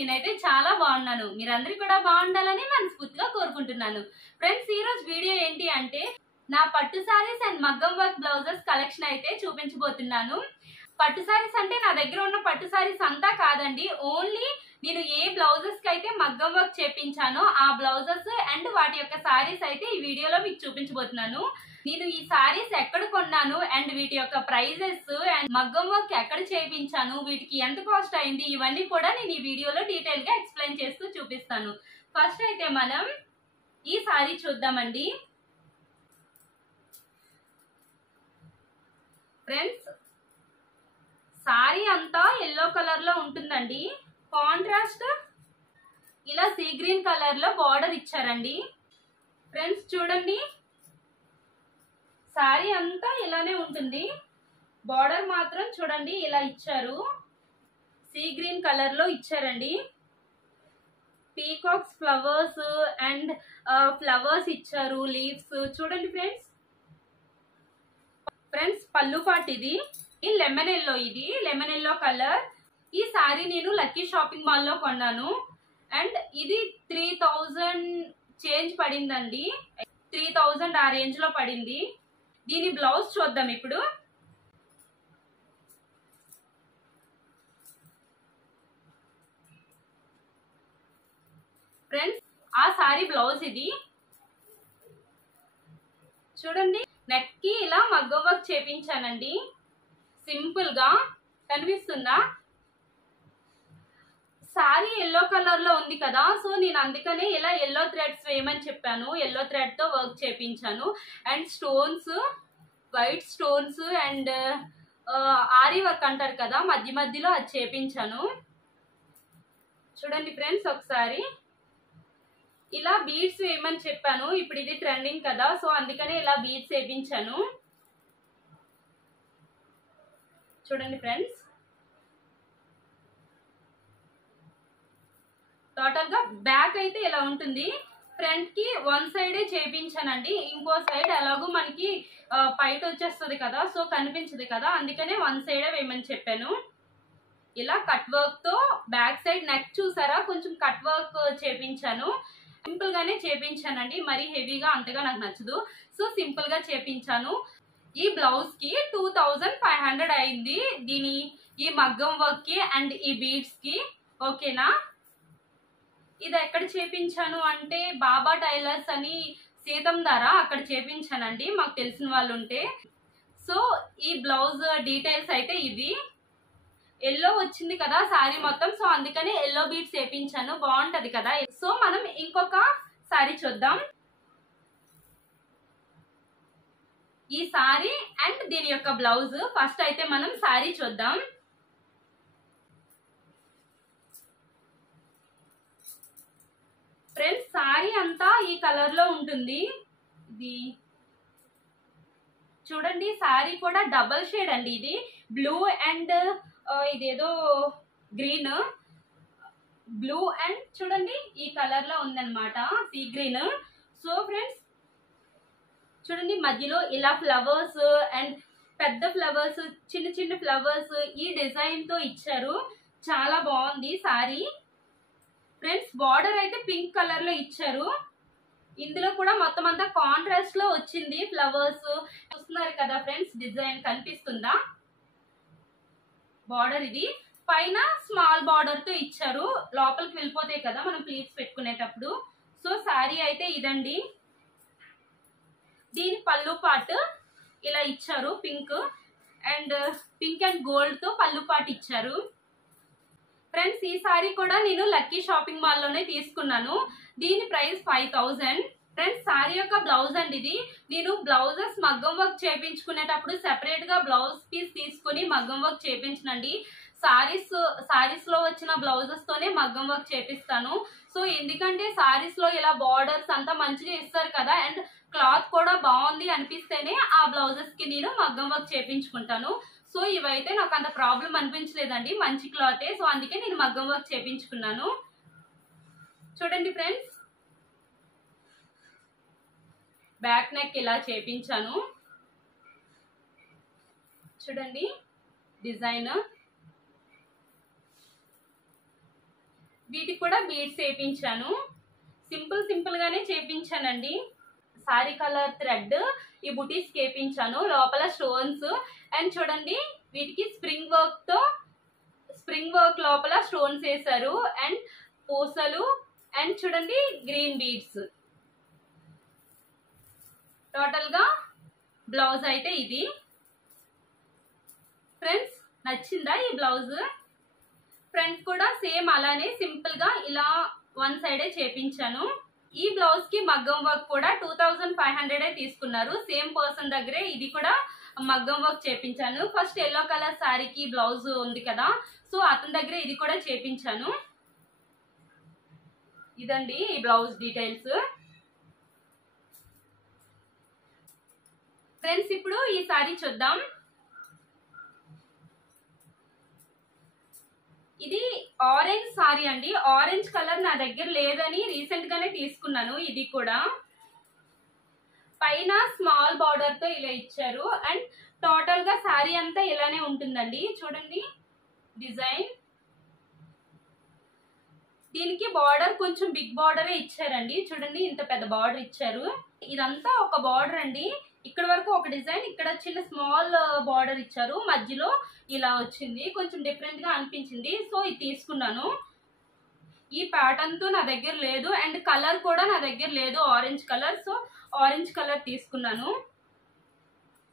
నేనైతే చాలా బాగున్నాను. మీరందరూ కూడా బాగుండాలని మనస్ఫూర్తిగా కోరుకుంటున్నాను. ఫ్రెండ్స్, ఈ రోజు వీడియో ఏంటి అంటే నా పట్టు సారీస్ అండ్ మగ్గం వర్క్ బ్లౌజెస్ కలెక్షన్ అయితే చూపించబోతున్నాను. పట్టు సారీస్ అంటే నా దగ్గర ఉన్న పట్టు సారీస్ అంతా కాదండి, ఓన్లీ నేను ఏ బ్లౌజెస్ కి అయితే మగ్గం వర్క్ చేపించానో ఆ బ్లౌజెస్ అండ్ వాటి యొక్క సారీస్ అయితే ఈ వీడియోలో మీకు చూపించబోతున్నాను. నేను ఈ సారీస్ ఎక్కడ కొన్నాను అండ్ వీటి యొక్క ప్రైజెస్ అండ్ మగ్గం వర్క్ ఎక్కడ చేయించాను, వీటికి ఎంత కాస్ట్ అయింది, ఇవన్నీ కూడా నేను ఈ వీడియోలో డీటెయిల్ గా ఎక్స్ప్లెయిన్ చేస్తూ చూపిస్తాను. ఫస్ట్ అయితే మనం ఈ సారీ చూద్దామండి. ఫ్రెండ్స్, సారీ అంతా ఎల్లో కలర్ లో ఉంటుందండి. కాంట్రాస్ట్ ఇలా సీ గ్రీన్ కలర్ లో బార్డర్ ఇచ్చారండి. ఫ్రెండ్స్ చూడండి, సారీ అంతా ఇలానే ఉంటుంది. బార్డర్ మాత్రం చూడండి ఇలా ఇచ్చారు, సీ గ్రీన్ కలర్ లో ఇచ్చారండి. పీకాక్స్ ఫ్లవర్స్ అండ్ ఫ్లవర్స్ ఇచ్చారు, లీవ్స్ చూడండి ఫ్రెండ్స్. ఫ్రెండ్స్, పళ్ళు పాట్ ఇది లెమన్ ఎల్లో, ఇది లెమన్ ఎల్లో కలర్. ఈ సారీ నేను లక్కీ షాపింగ్ మాల్ లో కొన్నాను అండ్ ఇది 3000 చేంజ్ పడిందండి. 3000 ఆ రేంజ్ లో పడింది. దీని బ్లౌజ్ చూద్దాం ఇప్పుడు. ఫ్రెండ్స్, ఆ సారీ బ్లౌజ్ ఇది చూడండి. నెక్ కి ఇలా మగ్గం వర్క్ చేపించానండి, సింపుల్ గా. కనిపిస్తుందా? సారీ ఎల్లో కలర్ లో ఉంది కదా, సో నేను అందుకనే ఇలా ఎల్లో థ్రెడ్స్ వేయమని చెప్పాను. ఎల్లో థ్రెడ్ తో వర్క్ చేపించాను and stones, white stones and aari work అంటారు కదా, మధ్య మధ్యలో అది చేపించాను. చూడండి ఫ్రెండ్స్, ఒకసారి ఇలా బీడ్స్ వేయమని చెప్పాను. ఇప్పుడు ఇది ట్రెండింగ్ కదా, సో అందుకనే ఇలా బీడ్స్ వేయించాను. చూడండి ఫ్రెండ్స్, టోటల్ గా బ్యాక్ అయితే ఇలా ఉంటుంది. ఫ్రంట్ కి వన్ సైడే చేపించానండి, ఇంకో సైడ్ ఎలాగో మనకి పైట వచ్చేస్తుంది కదా, సో కనిపించదు కదా, అందుకనే వన్ సైడే వేయమని చెప్పాను. ఇలా కట్ వర్క్ తో బ్యాక్ సైడ్ నెక్ చూసారా, కొంచెం కట్ వర్క్ చేపించాను. సింపుల్ గానే చేపించానండి, మరీ హెవీగా అంతగా నాకు నచ్చదు, సో సింపుల్ గా చేపించాను. ఈ బ్లౌజ్ కి 2500 అయింది, దీని ఈ మగ్గం వర్క్ కి అండ్ ఈ బీడ్స్ కి. ఓకేనా? ఇది ఎక్కడ చేపించాను అంటే బాబా టైలర్స్ అని సీతం ధర, అక్కడ చేపించానండి, మాకు తెలిసిన వాళ్ళు ఉంటే. సో ఈ బ్లౌజ్ డీటెయిల్స్ అయితే ఇవి. ఎల్లో వచ్చింది కదా సారీ మొత్తం, సో అందుకని ఎల్లో బీడ్స్ వేపించాను, బాగుంటది కదా. సో మనం ఇంకొక సారీ చూద్దాం. ఈ సారీ అండ్ దీని యొక్క బ్లౌజ్. ఫస్ట్ అయితే మనం సారీ చూద్దాం. ఫ్రెండ్స్, సారీ అంతా ఈ కలర్ లో ఉంటుంది. ఇది చూడండి, సారీ కూడా డబల్ షేడ్ అండి, ఇది బ్లూ అండ్ ఇదేదో గ్రీన్, బ్లూ అండ్ చూడండి ఈ కలర్ లో ఉందన్నమాట, సీ గ్రీన్. సో ఫ్రెండ్స్ చూడండి, మధ్యలో ఇలా ఫ్లవర్స్ అండ్ పెద్ద ఫ్లవర్స్, చిన్న చిన్న ఫ్లవర్స్ ఈ డిజైన్ తో ఇచ్చారు, చాలా బాగుంది సారీ. ఫ్రెండ్స్, బార్డర్ అయితే పింక్ కలర్ లో ఇచ్చారు. ఇందులో కూడా మొత్తం అంతా కాంట్రాస్ట్ లో వచ్చింది ఫ్లవర్స్. చూస్తున్నారు కదా ఫ్రెండ్స్, డిజైన్ కనిపిస్తుందా? బార్డర్ ఇది పైన స్మాల్ బార్డర్ తో ఇచ్చారు, లోపలికి వెళ్ళిపోతాయి కదా మనం ప్లీట్స్ పెట్టుకునేటప్పుడు. సో సారీ అయితే ఇదండి. దీని పళ్ళు పాటు ఇలా ఇచ్చారు, పింక్ అండ్ గోల్డ్ తో పళ్ళు పాటు ఇచ్చారు. ఫ్రెండ్స్, ఈ సారీ కూడా నేను లక్కీ షాపింగ్ మాల్ లోనే తీసుకున్నాను. దీని ప్రైస్ 5000. ఫ్రెండ్స్, సారీ యొక్క బ్లౌజ్ అండి ఇది. నేను బ్లౌజెస్ మగ్గం వర్క్ చేపించుకునేటప్పుడు సెపరేట్ గా బ్లౌజ్ పీస్ తీసుకుని మగ్గం వర్క్ చేపించనండి. సారీస్ లో వచ్చిన బ్లౌజెస్ తోనే మగ్గం వర్క్ చేపిస్తాను. సో ఎందుకంటే సారీస్ లో ఇలా బార్డర్స్ అంతా మంచిగా ఇస్తారు కదా, అండ్ క్లాత్ కూడా బాగుంది అనిపిస్తేనే ఆ బ్లౌజెస్ కి నేను మగ్గం వర్క్ చేపించుకుంటాను. సో ఇవైతే నాకు అంత ప్రాబ్లం అనిపించలేదండి, మంచి క్లాతే, సో అందుకే నేను మగ్గం వర్క్ చేపించుకున్నాను. చూడండి ఫ్రెండ్స్, బ్యాక్ నెక్ ఇలా చేపించాను. చూడండి డిజైన్. వీటికి కూడా బీడ్స్ వేయించాను. సింపుల్ గానే చేపించానండి. సారీ కలర్ థ్రెడ్ ఈ బుటీస్ వేయించాను, లోపల స్టోన్స్. అండ్ చూడండి వీటికి స్ప్రింగ్ వర్క్ లోపల స్టోన్స్ వేసారు అండ్ పూసలు. అండ్ చూడండి గ్రీన్ బీడ్స్. టోటల్ గా బ్లౌజ్ అయితే ఇది. ఫ్రెండ్స్ నచ్చిందా ఈ బ్లౌజ్? ఫ్రంట్ కూడా సేమ్ అలానే సింపుల్ గా ఇలా వన్ సైడే చేపించాను. ఈ బ్లౌజ్ కి మగ్గం వర్క్ కూడా 2500 తీసుకున్నారు. సేమ్ పర్సన్ దగ్గరే ఇది కూడా మగ్గం వర్క్ చేపించాను. ఫస్ట్ ఎల్లో కలర్ శారీకి బ్లౌజ్ ఉంది కదా, సో అతని దగ్గర ఇది కూడా చేపించాను. ఇదండి ఈ బ్లౌజ్ డీటెయిల్స్. ఫ్రెండ్స్ ఇప్పుడు ఈ శారీ చూద్దాం. ఇది ఆరెంజ్ సారీ అండి. ఆరెంజ్ కలర్ నా దగ్గర లేదని రీసెంట్ గానే తీసుకున్నాను. ఇది కూడా పైన స్మాల్ బార్డర్ తో ఇలా ఇచ్చారు అండ్ టోటల్ గా సారీ అంతా ఇలానే ఉంటుందండి. చూడండి డిజైన్. దీనికి బార్డర్ కొంచెం బిగ్ బార్డరే ఇచ్చారండి. చూడండి ఇంత పెద్ద బార్డర్ ఇచ్చారు. ఇదంతా ఒక బార్డర్ అండి. ఇక్కడ వరకు ఒక డిజైన్, ఇక్కడ చిన్న స్మాల్ బార్డర్ ఇచ్చారు, మధ్యలో ఇలా వచ్చింది. కొంచెం డిఫరెంట్ గా అనిపించింది, సో ఇది తీసుకున్నాను. ఈ ప్యాటర్న్ తో నా దగ్గర లేదు అండ్ కలర్ కూడా నా దగ్గర లేదు, orange colour. So orange colour తీసుకున్నాను.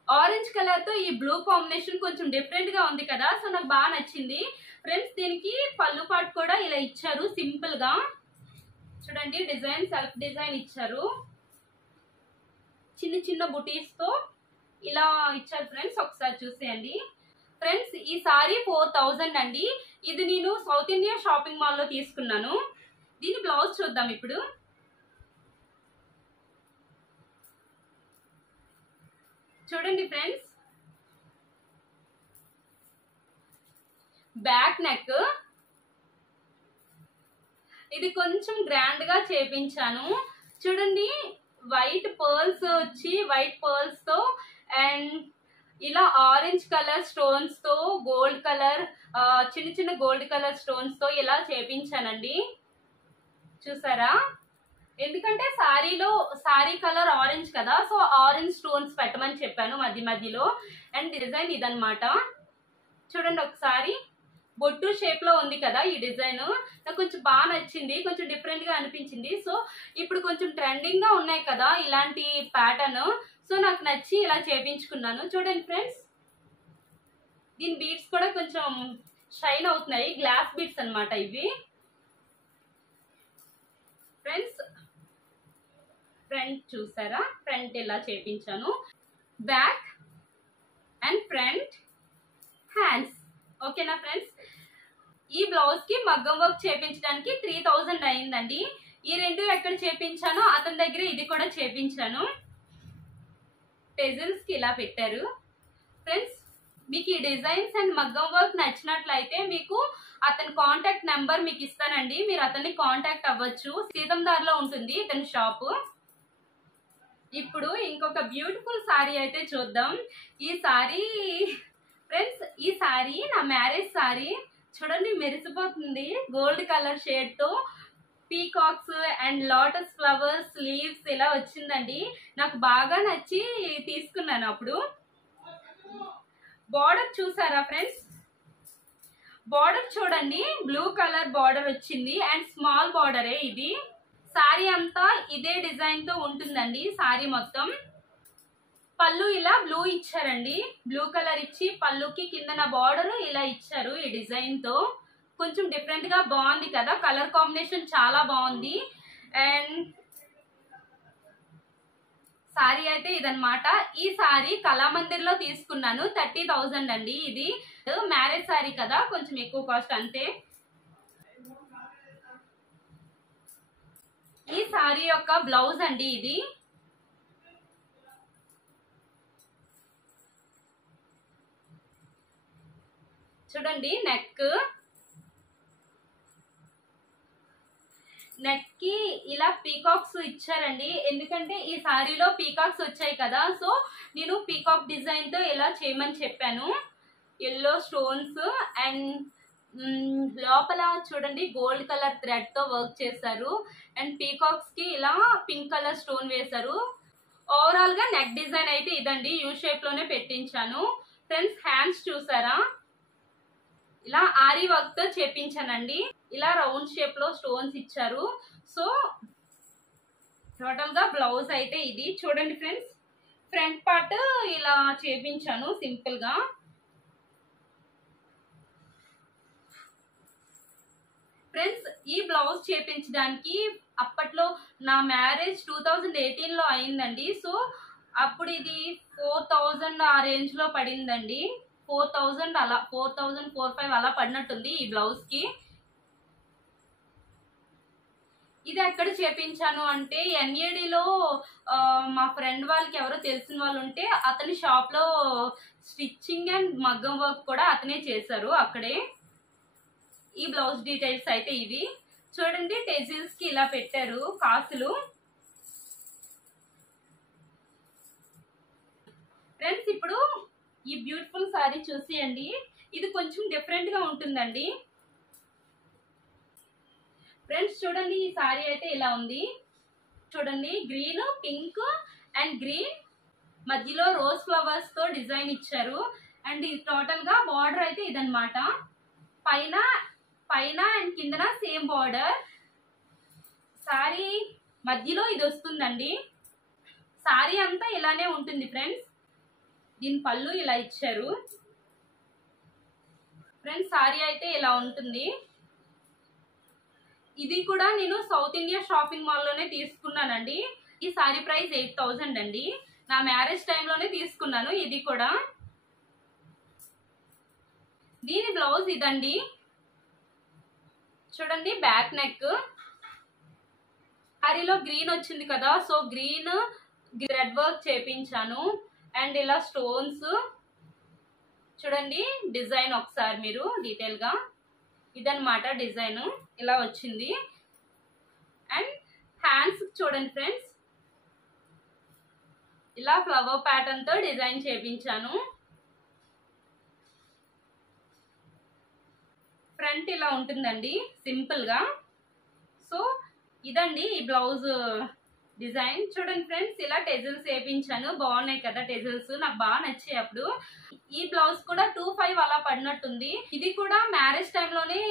ఆరెంజ్ కలర్ తో ఈ బ్లూ కాంబినేషన్ కొంచెం డిఫరెంట్ గా ఉంది కదా, సో నాకు బాగా నచ్చింది. ఫ్రెండ్స్ దీనికి పళ్ళు పాటు కూడా ఇలా ఇచ్చారు సింపుల్ గా. చూడండి డిజైన్ సెల్ఫ్ డిజైన్ ఇచ్చారు, చిన్న చిన్న బుటీస్ తో ఇలా ఇచ్చారు. ఫ్రెండ్స్ ఒకసారి చూసేయండి. ఫ్రెండ్స్ ఈ సారీ 4000 అండి. ఇది నేను సౌత్ ఇండియా షాపింగ్ మాల్ లో తీసుకున్నాను. దీని బ్లౌజ్ చూద్దాం ఇప్పుడు. చూడండి ఫ్రెండ్స్, బ్యాక్ నెక్. ఇది కొంచెం గ్రాండ్ గా చేపించాను. చూడండి వైట్ పర్ల్స్ వచ్చి వైట్ పర్ల్స్ తో అండ్ ఇలా ఆరెంజ్ కలర్ స్టోన్స్ తో గోల్డ్ కలర్ చిన్న చిన్న గోల్డ్ కలర్ స్టోన్స్ తో ఇలా చేపించానండి. చూసారా? ఎందుకంటే సారీ కలర్ ఆరెంజ్ కదా, సో ఆరెంజ్ స్టోన్స్ పెట్టమని చెప్పాను మధ్య మధ్యలో. అండ్ డిజైన్ ఇదన్నమాట. చూడండి ఒకసారి బొట్టు షేప్ లో ఉంది కదా ఈ డిజైన్, నాకు కొంచెం బాగా నచ్చింది, కొంచెం డిఫరెంట్ గా అనిపించింది. సో ఇప్పుడు కొంచెం ట్రెండింగ్ గా ఉన్నాయి కదా ఇలాంటి ప్యాటర్న్, సో నాకు నచ్చి ఇలా చేపించుకున్నాను. చూడండి ఫ్రెండ్స్, దీని బీడ్స్ కూడా కొంచెం షైన్ అవుతున్నాయి, గ్లాస్ బీడ్స్ అన్నమాట ఇవి. ఫ్రెండ్స్ ఫ్రంట్ చూసారా? ఫ్రంట్ ఇలా చేపించాను, బ్యాక్ అండ్ ఫ్రంట్ హ్యాండ్స్. ఓకేనా ఫ్రెండ్స్? ఈ బ్లౌజ్ కి మగ్గం వర్క్ చేపించడానికి 3000 అయిందండి. ఈ రెండు ఎక్కడ చేపించానో అతని దగ్గర ఇది కూడా చేపించాను. టెజిల్స్ కి ఇలా పెట్టారు. ఫ్రెండ్స్ మీకు ఈ డిజైన్స్ అండ్ మగ్గం వర్క్ నచ్చినట్లయితే మీకు అతని కాంటాక్ట్ నెంబర్ మీకు ఇస్తానండి, మీరు అతన్ని కాంటాక్ట్ అవ్వచ్చు. సీతందార్లో ఉంటుంది ఇతని షాపు. ఇప్పుడు ఇంకొక బ్యూటిఫుల్ సారీ అయితే చూద్దాం. ఈ సారీ ఫ్రెండ్స్, ఈ సారీ నా మ్యారేజ్ సారీ. చూడండి మెరిసిపోతుంది, గోల్డ్ కలర్ షేడ్ తో peacocks and lotus flowers leaves ఇలా వచ్చిందండి. నాకు బాగా నచ్చి తీసుకున్నాను. అప్పుడు బార్డర్ చూసారా ఫ్రెండ్స్? బార్డర్ చూడండి, బ్లూ కలర్ బార్డర్ వచ్చింది అండ్ స్మాల్ బార్డరే ఇది. సారీ అంతా ఇదే డిజైన్ తో ఉంటుందండి సారీ మొత్తం. పళ్ళు ఇలా బ్లూ ఇచ్చారండి, బ్లూ కలర్ ఇచ్చి పళ్ళుకి కిందన బార్డర్ ఇలా ఇచ్చారు ఈ డిజైన్ తో. కొంచెం డిఫరెంట్ గా బాగుంది కదా, కలర్ కాంబినేషన్ చాలా బాగుంది. అండ్ సారీ అయితే ఇదన్నమాట. ఈ సారీ కళామందిర్ లో తీసుకున్నాను, 30,000 అండి. ఇది మ్యారేజ్ సారీ కదా, కొంచెం ఎక్కువ కాస్ట్ అంతే. ఈ సారీ యొక్క బ్లౌజ్ అండి ఇది. చూడండి నెక్ కి ఇలా పీకాక్స్ ఇచ్చారండి, ఎందుకంటే ఈ సారీలో పీకాక్స్ వచ్చాయి కదా, సో నేను పీకాక్ డిజైన్ తో ఇలా చేయమని చెప్పాను. ఎల్లో స్టోన్స్ అండ్ లోపల చూడండి గోల్డ్ కలర్ థ్రెడ్ తో వర్క్ చేశారు అండ్ పీకాక్స్ కి ఇలా పింక్ కలర్ స్టోన్ వేశారు. ఓవరాల్ గా నెక్ డిజైన్ అయితే ఇదండి, యూ షేప్ లోనే పెట్టించాను. ఫ్రెండ్స్ హ్యాండ్స్ చూసారా, ఇలా ఆరీ వర్క్ తో చేపించానండి. ఇలా రౌండ్ షేప్ లో స్టోన్స్ ఇచ్చారు. సో టోటల్ గా బ్లౌజ్ అయితే ఇది చూడండి ఫ్రెండ్స్. ఫ్రంట్ పార్ట్ ఇలా చేపించాను సింపుల్ గా. ఫ్రెండ్స్ ఈ బ్లౌజ్ చేపించడానికి అప్పట్లో నా మ్యారేజ్ 2018లో అయిందండి. సో అప్పుడు ఇది 4000 ఆ రేంజ్ లో పడిందండి. 4000 అలా 4000 45 అలా పడినట్టుంది ఈ బ్లౌజ్ కి. ఇది ఎక్కడ చేపించాను అంటే ఎన్ఏడిలో మా ఫ్రెండ్ వాళ్ళకి ఎవరో తెలిసిన వాళ్ళు ఉంటే అతని షాప్ లో స్టిచ్చింగ్ అండ్ మగ్గం వర్క్ కూడా అతనే చేశారు అక్కడే. ఈ బ్లౌజ్ డీటెయిల్స్ అయితే ఇవి చూడండి. టెజిల్స్ కి ఇలా పెట్టారు కాసులు. ఫ్రెండ్స్ ఇప్పుడు ఈ బ్యూటిఫుల్ సారీ చూసేయండి. ఇది కొంచెం డిఫరెంట్ గా ఉంటుందండి. ఫ్రెండ్స్ చూడండి ఈ సారీ అయితే ఇలా ఉంది. చూడండి గ్రీన్, పింక్ అండ్ గ్రీన్ మధ్యలో రోజ్ ఫ్లవర్స్ తో డిజైన్ ఇచ్చారు. అండ్ ఇది టోటల్ గా బార్డర్ అయితే ఇదన్నమాట. పైన అండ్ కిందన సేమ్ బార్డర్. సారీ మధ్యలో ఇది వస్తుందండి. సారీ అంతా ఇలానే ఉంటుంది ఫ్రెండ్స్. దీని పళ్ళు ఇలా ఇచ్చారు. ఫ్రెండ్స్ సారీ అయితే ఇలా ఉంటుంది. ఇది కూడా నేను సౌత్ ఇండియా షాపింగ్ మాల్ లోనే తీసుకున్నానండి. ఈ సారీ ప్రైస్ 8000 అండి. నా మ్యారేజ్ టైంలోనే తీసుకున్నాను. ఇది కూడా దీని బ్లౌజ్ ఇదండి. చూడండి బ్యాక్ నెక్. సారీలో గ్రీన్ వచ్చింది కదా, సో గ్రీన్ థ్రెడ్ వర్క్ చేపించాను. అండ్ ఇలా స్టోన్స్ చూడండి. డిజైన్ ఒకసారి మీరు డీటెయిల్ గా ఇదన్నమాట డిజైన్ ఇలా వచ్చింది. అండ్ హ్యాండ్స్ చూడండి ఫ్రెండ్స్, ఇలా ఫ్లవర్ ప్యాటర్న్ తో డిజైన్ చేపించాను. ఫ్రంట్ ఇలా ఉంటుందండి సింపుల్ గా. సో ఇదండి ఈ బ్లౌజ్ డిజైన్. చూడండి ఫ్రెండ్స్ ఇలా టెజిల్స్ వేపించాను. బాగున్నాయి కదా టెజిల్స్, నాకు బాగా నచ్చాయి అప్పుడు. ఈ బ్లౌజ్ కూడా 25 అలా పడినట్టుంది. ఇది కూడా మ్యారేజ్ టైంలోనే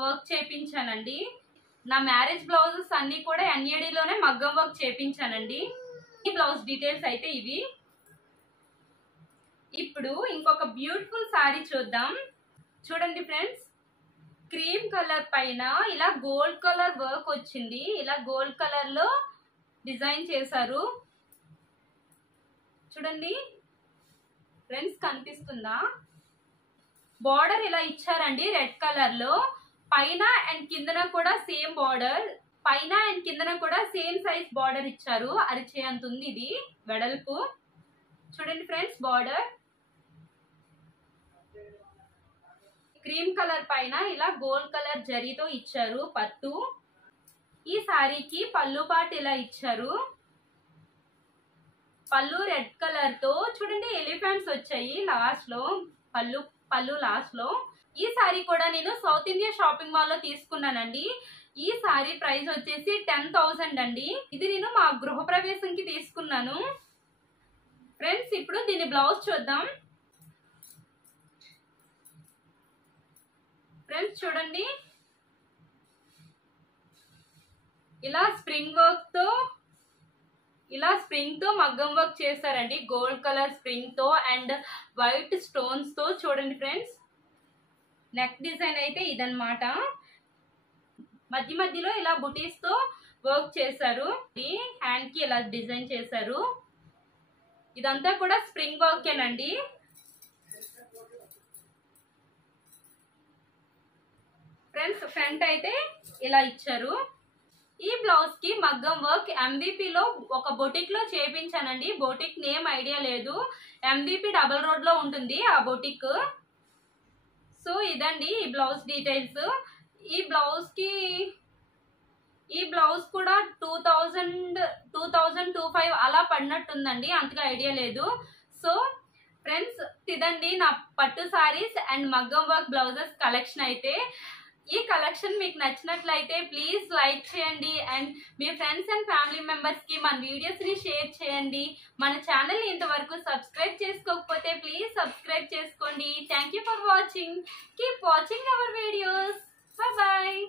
వర్క్ చేపించానండి. నా మ్యారేజ్ బ్లౌజెస్ అన్ని కూడా ఎన్ఏడిలోనే మగ్గం వర్క్ చేపించానండి. ఈ బ్లౌజ్ డీటెయిల్స్ అయితే ఇవి. ఇప్పుడు ఇంకొక బ్యూటిఫుల్ సారీ చూద్దాం. చూడండి ఫ్రెండ్స్, క్రీమ్ కలర్ పైన ఇలా గోల్డ్ కలర్ వర్క్ వచ్చింది. ఇలా గోల్డ్ కలర్ లో డిజైన్ చేశారు. చూడండి ఫ్రెండ్స్ కనిపిస్తుందా? బార్డర్ ఇలా ఇచ్చారండి రెడ్ కలర్ లో. పైన అండ్ కిందన కూడా సేమ్ బార్డర్. పైన అండ్ కిందన కూడా సేమ్ సైజ్ బార్డర్ ఇచ్చారు. అరిచేంత ఉంది ఇది వెడల్పు. చూడండి ఫ్రెండ్స్ బార్డర్ క్రీమ్ కలర్ పైన ఇలా గోల్డ్ కలర్ జరీతో ఇచ్చారు పట్టు. ఈ సారీకి పళ్ళు పాటు ఇలా ఇచ్చారు. పళ్ళు రెడ్ కలర్ తో చూడండి ఎలిఫెంట్స్ వచ్చాయి లాస్ట్ లో. పళ్ళు లాస్ట్ లో. ఈ సారీ కూడా నేను సౌత్ ఇండియా షాపింగ్ మాల్ లో తీసుకున్నానండి. ఈ సారీ ప్రైస్ వచ్చేసి 10,000 అండి. ఇది నేను మా గృహప్రవేశంకి తీసుకున్నాను. ఫ్రెండ్స్ ఇప్పుడు దీని బ్లౌజ్ చూద్దాం. ఫ్రెండ్స్ చూడండి ఇలా స్ప్రింగ్ తో మగ్గం వర్క్ చేశారండి. గోల్డ్ కలర్ స్ప్రింగ్ తో అండ్ వైట్ స్టోన్స్ తో. చూడండి ఫ్రెండ్స్ నెక్ డిజైన్ అయితే ఇదన్నమాట. మధ్యలో ఇలా బుటీస్ తో వర్క్ చేశారు. హ్యాండ్ కి ఇలా డిజైన్ చేశారు. ఇదంతా కూడా స్ప్రింగ్ వర్కేనండి. ఫ్రెండ్స్ ఫ్రంట్ అయితే ఇలా ఇచ్చారు. ఈ బ్లౌజ్ కి మగ్గం వర్క్ ఎంవిపి లో ఒక బొటిక్ లో చేపించానండి. బొటిక్ నేమ్ ఐడియా లేదు. ఎంవిపి డబుల్ రోడ్ లో ఉంటుంది ఆ బొటిక్. సో ఇదండి ఈ బ్లౌజ్ డీటెయిల్స్. ఈ బ్లౌజ్ కూడా 2000 25 అలా పడినట్టుందండి. అంతగా ఐడియా లేదు. సో ఫ్రెండ్స్ ఇదండి నా పట్టు సారీస్ అండ్ మగ్గం వర్క్ బ్లౌజెస్ కలెక్షన్ అయితే. ఈ కలెక్షన్ మీకు నచ్చినట్లయితే ప్లీజ్ లైక్ చేయండి and me friends and family మెంబర్స్కి మన వీడియోస్ని షేర్ చేయండి. మన ఛానల్ని ఇంతవరకు సబ్స్క్రైబ్ చేసుకోకపోతే ప్లీజ్ సబ్స్క్రైబ్ చేసుకోండి. Thank you for watching. Keep watching our videos. Bye.